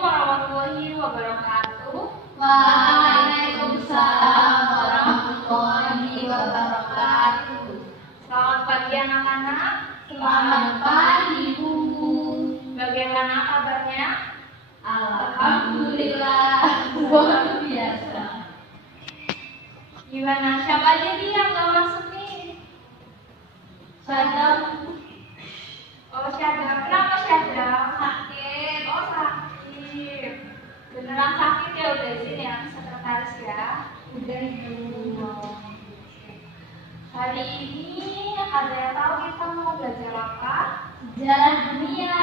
warahmatullahi wabarakatuh. Waalaikumsalam warahmatullahi wabarakatuh. Selamat pagi anak-anak. Selamat pagi Bu. Bagaimana kabarnya? Alhamdulillah luar biasa. Gimana? Siapa aja nih yang gak masuk nih? Sadam. Oh, Syadam. Kenapa Syadam? Sakit. Oh, sakit. Beneran sakit ya? Udah izin ya sekretaris ya? Udah itu. Hari ini ada yang tahu kita mau belajar apa? Sejarah dunia.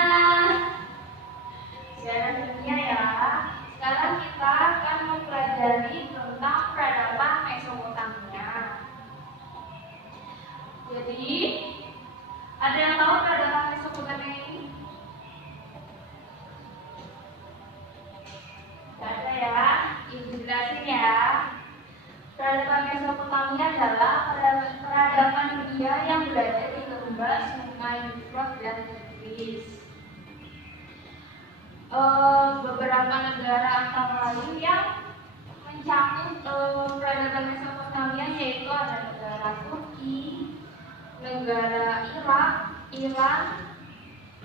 Sejarah dunia ya. Sekarang kita akan mempelajari tentang peradaban Mesopotamia. Jadi, ada yang tahu peradaban Mesopotamia ini? Tidak ada ya. Ibu jelasin ya. Peradaban Mesopotamia adalah peradaban dunia yang berada di lembah Sungai Euphrates dan Tigris. Beberapa negara antara lain yang mencakup peradaban Mesopotamia yaitu ada negara Turki, negara Irak, Iran,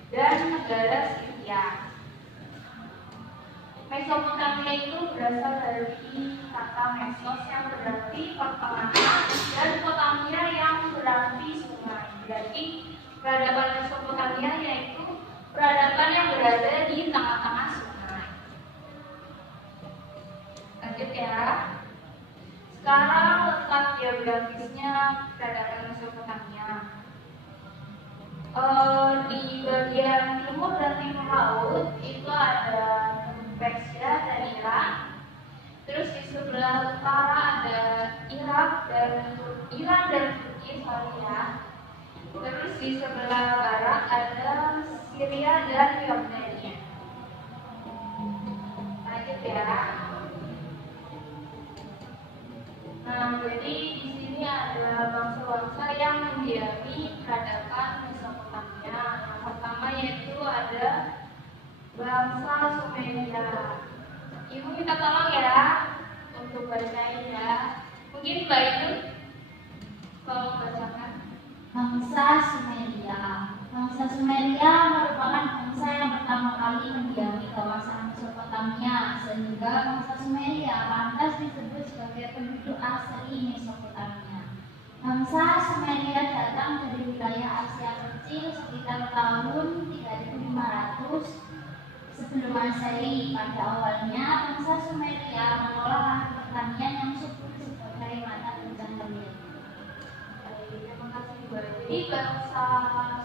dan negara Syria. Mesopotamia itu berasal dari kata mesos yang berarti pertengahan dan potamia yang berarti sungai. Berarti peradaban Mesopotamia yaitu peradaban yang berada di tengah-tengah sungai. Lanjut ya. Sekarang letak geografisnya peradaban Mesopotamia. Di bagian timur dan timur laut itu ada Persia dan Iran. Terus di sebelah utara ada Iran dan Turki, ya. Terus di sebelah barat ada Syria dan Yordania. Lanjut ya. Nah, jadi di sini ada bangsa-bangsa yang mendiami peradaban Mesopotamia. Yang pertama yaitu ada bangsa Sumeria. Ibu minta tolong ya untuk bacain ya. Mungkin Mbak Ibu tolong bacakan. Bangsa Sumeria. Bangsa Sumeria merupakan bangsa yang pertama kali mendiami kawasan Mesopotamia, sehingga bangsa Sumeria pantas disebut sebagai penduduk asli Mesopotamia. Bangsa Sumeria datang dari wilayah Asia Kecil sekitar tahun 3500 sebelum Masehi. Pada awalnya, bangsa Sumeria mengolah lahan pertanian yang subur sebagai mata pencaharian. Terima kasih Mbak. Jadi bangsa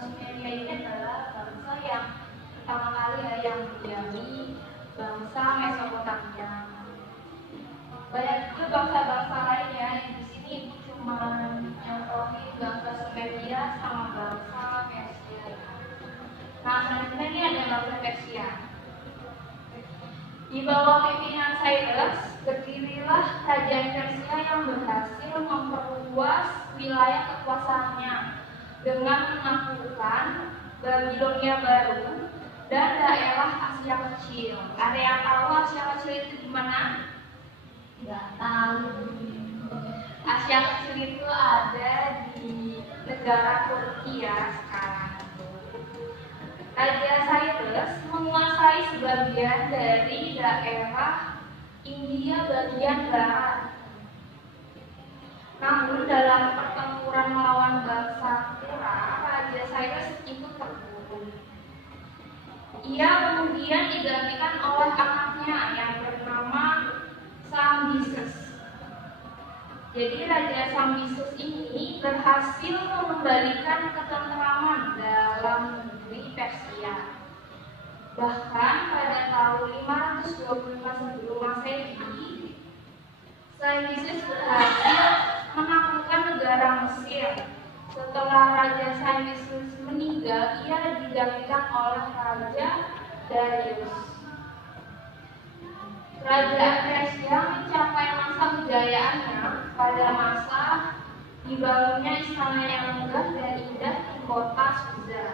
Sumeria ini adalah bangsa yang pertama kali yang mendiami bangsa Mesopotamia. Banyak juga bangsa-bangsa lainnya yang di sini Ibu cuma nyontohin bangsa Sumeria sama bangsa Persia. Nah, selanjutnya ini ada bangsa Persia. Di bawah pimpinan Cyrus, berdirilah kerajaan Persia yang berhasil memperluas wilayah kekuasaannya dengan menaklukkan Babilonia Baru dan daerah Asia Kecil. Ada yang tahu Asia Kecil itu di mana? Nggak tahu. Asia Kecil itu ada di negara Turki ya sekarang. Raja Cyrus menguasai sebagian dari daerah India bagian barat. Namun dalam pertempuran melawan bangsa Kura, Raja Cyrus ikut terbunuh. Ia kemudian digantikan oleh anaknya yang bernama Cambyses. Jadi Raja Cambyses ini berhasil mengembalikan ketentraman dalam negeri Persia. Bahkan pada tahun 525 sebelum Masehi, Cambyses berhasil menaklukkan negara Mesir. Setelah Raja Cambyses meninggal, ia digantikan oleh Raja Darius. Kerajaan Persia mencapai masa kejayaannya pada masa dibangunnya istana yang megah dan indah di kota Susa.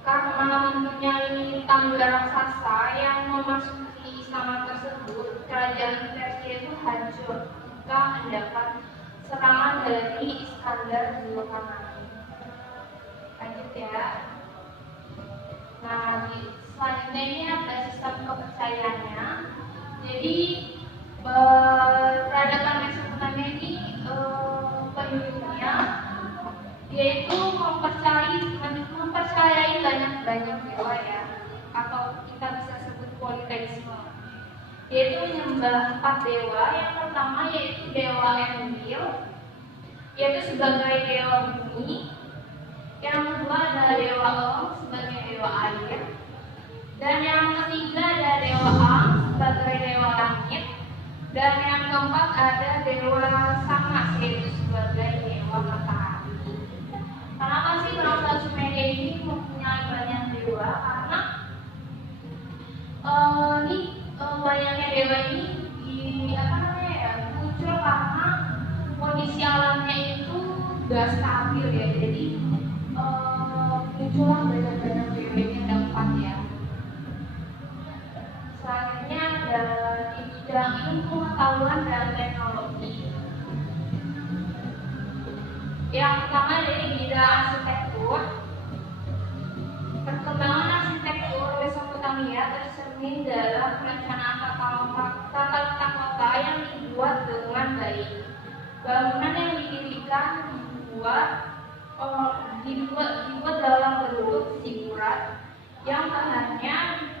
Karena mempunyai tangga raksasa yang memasuki istana tersebut, kerajaan Persia itu hancur jika mendapat serangan dari Iskandar Zulkarnain. Lanjut ya. Nah, selanjutnya ini ada sistem kepercayaannya. Jadi peradaban Mesopotamia ini penduduknya yaitu mempercayai banyak dewa ya, atau kita bisa sebut politeisme, yaitu menyembah 4 dewa. Yang pertama yaitu dewa Enlil, yaitu sebagai dewa bumi. Yang kedua adalah dewa Om sebagai dewa air, dan yang ketiga ada dewa Am sebagai dewa langit, dan yang keempat ada dewa Samas yaitu sebagai dewa matahari. Kenapa sih bangsa Sumeria ini mempunyai banyak dewa? Karena banyaknya dewa ini muncul karena kondisi alamnya itu gak stabil ya. Jadi muncullah banyak dewa ini, ada 4 ya. Selanjutnya ada di bidang ilmu pengetahuan dan teknologi. Yang pertama dari bidang arsitektur. Perkembangan arsitektur Mesopotamia tercermin dalam perencanaan tata letak kota yang dibuat dengan baik. Bangunan yang didirikan dibuat dalam bentuk zigurat yang bahannya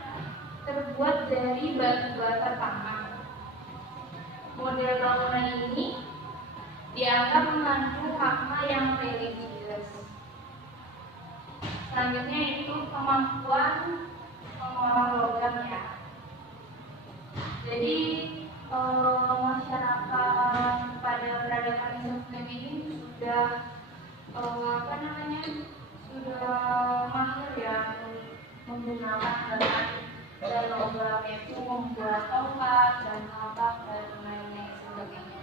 terbuat dari batu bata tanah. Model bangunan ini dianggap mengandung makna yang religius. Selanjutnya itu kemampuan mengolah logam ya. Jadi masyarakat pada peradaban Mesopotamia ini sudah sudah mahir ya menggunakan bahan dan logam, yaitu membuat tongkat dan kapak dan lain-lain sebagainya.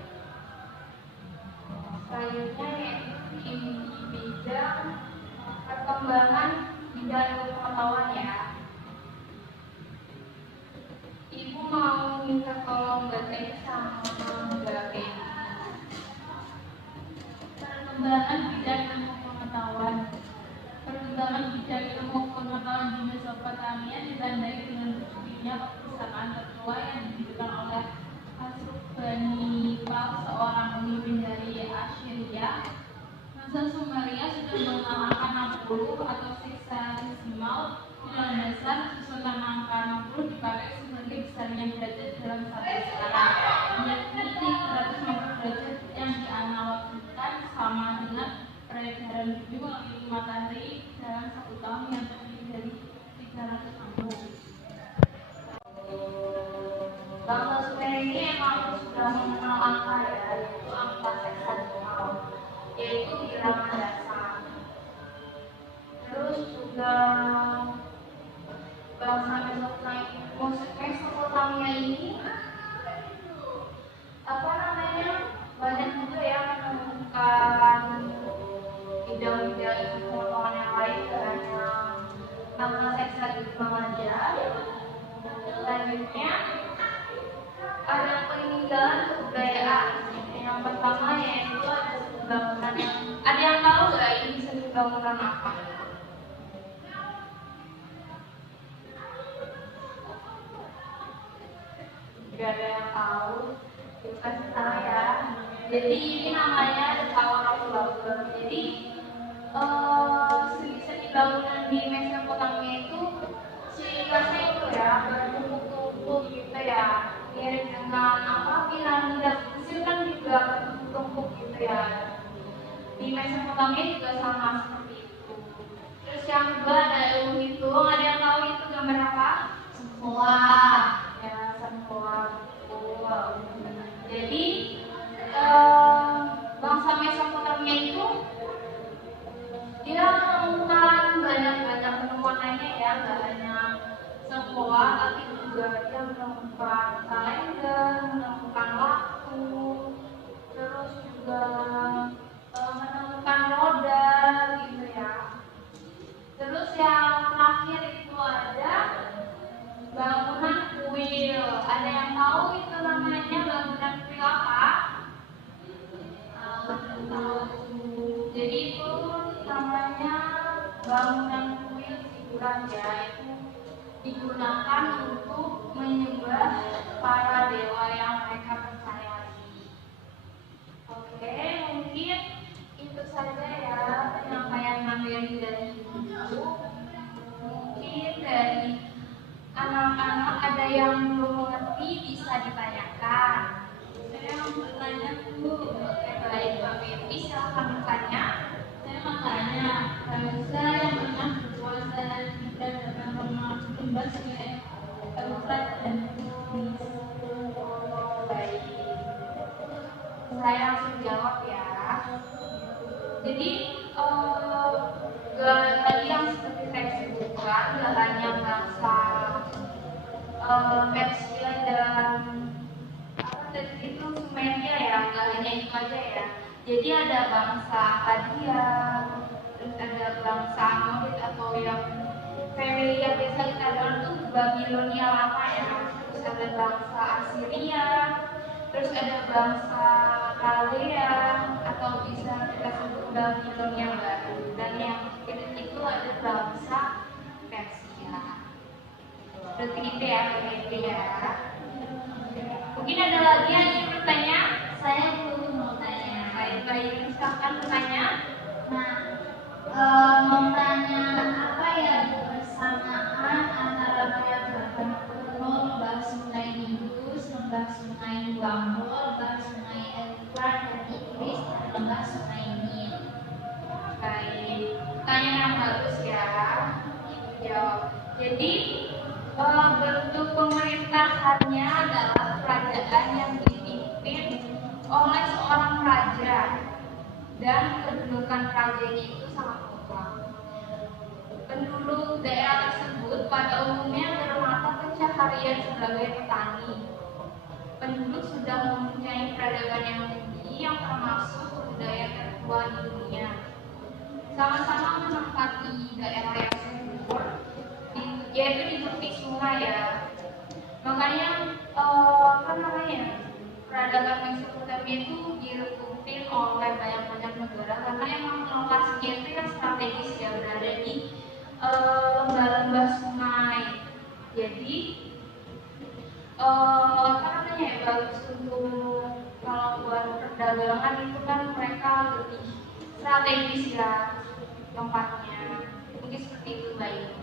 Selanjutnya yaitu di bidang perkembangan bidang ilmu pengetahuan ya. Ibu mau minta tolong bacain sama Mbak Beni. Perkembangan bidang ilmu pengetahuan. Perkembangan bidang ilmu pengetahuan di Mesopotamia ditandai dengan berdirinya perpustakaan tertua yang didirikan oleh Asurbanipal, seorang pemimpin dari Assyria. Bangsa Sumeria sudah mengalahkan 60 atau seksagesimal nilai dasar. Susunan angka 60 dipakai sebagai besarnya derajat dalam satu skala, yakni 360 derajat yang dianalogikan sama dengan peredaran bumi mengelilingi matahari dalam 1 tahun yang terdiri dari 360. Bangsa Sumeria ini emang sudah mengenal angka ya, yaitu angka seksagesimal, yaitu bilangan dasar. Terus juga bangsa Mesopotamia ini banyak juga yang menemukan bidang-bidang ilmu pengetahuan yang lain, tidak hanya angka seksagesimal aja. Selanjutnya ada peninggalan kebudayaan. Yang pertama yaitu ada bangunan yang ada yang tahu nggak ini disebut bangunan apa? Gak ada yang tahu. Kasih tahu ya. Jadi ini namanya The Tower of Babel. Jadi segi-segi bangunan di Mesopotamia itu ciri khasnya itu ya bertumpuk-tumpuk gitu ya. Mirip dengan piramida Mesir kan juga bertumpuk gitu ya. Di Mesopotamia juga sama seperti itu. Terus yang kedua ada ilmu hitung. Ada yang tahu itu gambar apa? Semua. Ya, semua. Jadi bangsa Mesopotamia itu dia menemukan banyak penemuan lainnya ya, nggak hanya semua, tapi juga dia menemukan kalender, menemukan waktu, terus juga menemukan roda gitu ya. Terus yang terakhir itu bangunan kuil figuran ya, itu digunakan untuk menyembah para dewa yang mereka percayai. Oke, mungkin itu saja ya penyampaian materi dari ibu. Mungkin dari anak-anak ada yang belum mengerti bisa ditanyakan. Saya mau bertanya Bu. Oke, baik Mbak Fitri, silahkan bertanya. Saya mau tanya, bangsa yang pernah berkuasa dan dapat menembus sungai Eufrat dan Tigris. Baik, saya langsung jawab ya. Jadi tadi yang seperti saya sebutkan, gak hanya bangsa Persia dan apa tadi itu Sumeria ya, gak hanya itu aja ya. Jadi ada bangsa Kadian, terus ada bangsa Amorit atau yang family yang biasa kita kenal tuh Babilonia lama ya. Terus ada bangsa Assyria, terus ada bangsa Kaldea atau bisa kita sebut Babilonia baru, dan yang itu ada bangsa Persia. Seperti itu ya, seperti itu ya. Mungkin ada lagi yang ingin bertanya? Saya belum mau tanya. Baik-baik, silakan bertanya. Mau tanya apa ya persamaan antara peradaban kuno, lembah sungai Indus, lembah sungai Bambol, lembah sungai Eufrat dan Tigris, dan lembah sungai Nil? Baik, pertanyaan yang bagus ya. Jawab. Jadi bentuk pemerintahannya adalah kerajaan yang dipimpin oleh seorang raja, dan kedudukan kerajaan itu sangat mutlak. Penduduk daerah tersebut pada umumnya bermata pencaharian sebagai petani. Penduduk sudah mempunyai peradaban yang tinggi yang termasuk budaya tertua di dunia. Sama-sama menempati daerah yang subur, yaitu di tepi sungai ya. Makanya peradaban Mesopotamia itu diikutin oleh banyak negara karena emang lokasinya itu kan strategis ya, berada di lembah-lembah sungai. Jadi bagus untuk kalau buat perdagangan itu kan mereka lebih strategis ya tempatnya. Mungkin seperti itu baik.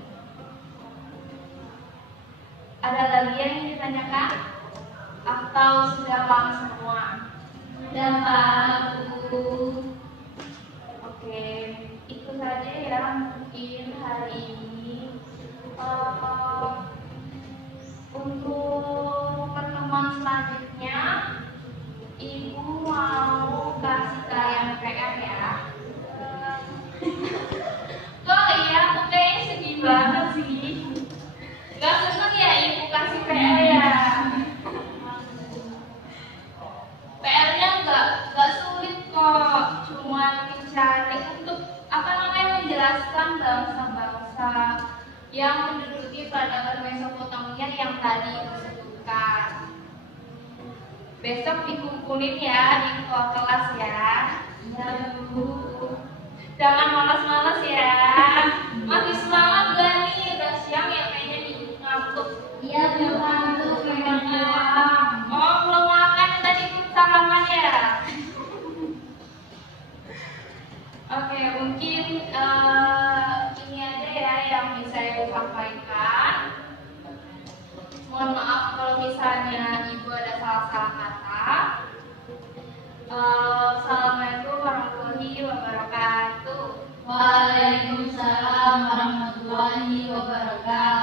Ada lagi yang ingin ditanyakan? Atau sudah paham semua? Sudah paham Bu. Oke, itu saja ya mungkin hari ini. Untuk pertemuan selanjutnya, Ibu mau kasih kalian PR ya. Kok iya, aku kayaknya sedih banget sih. Gak seneng ya Ibu kasih PR ya. PR-nya nggak sulit kok, cuma mencari untuk menjelaskan bangsa-bangsa yang menduduki peradaban Mesopotamia yang tadi disebutkan. Besok dikumpulin ya di kelas ya. Ya Bu. Jangan malas-malas ya. Masih semangat gak nih? Udah siang ya kayaknya nih ngantuk. Iya Bu, ngantuk memang. Oh, belum makan tadi belum sarapan ya. Oke, mungkin ini aja ya yang bisa saya sampaikan. Mohon maaf kalau misalnya Ibu ada salah-salah kata. Assalamualaikum warahmatullahi wabarakatuh. Waalaikumsalam warahmatullahi wabarakatuh.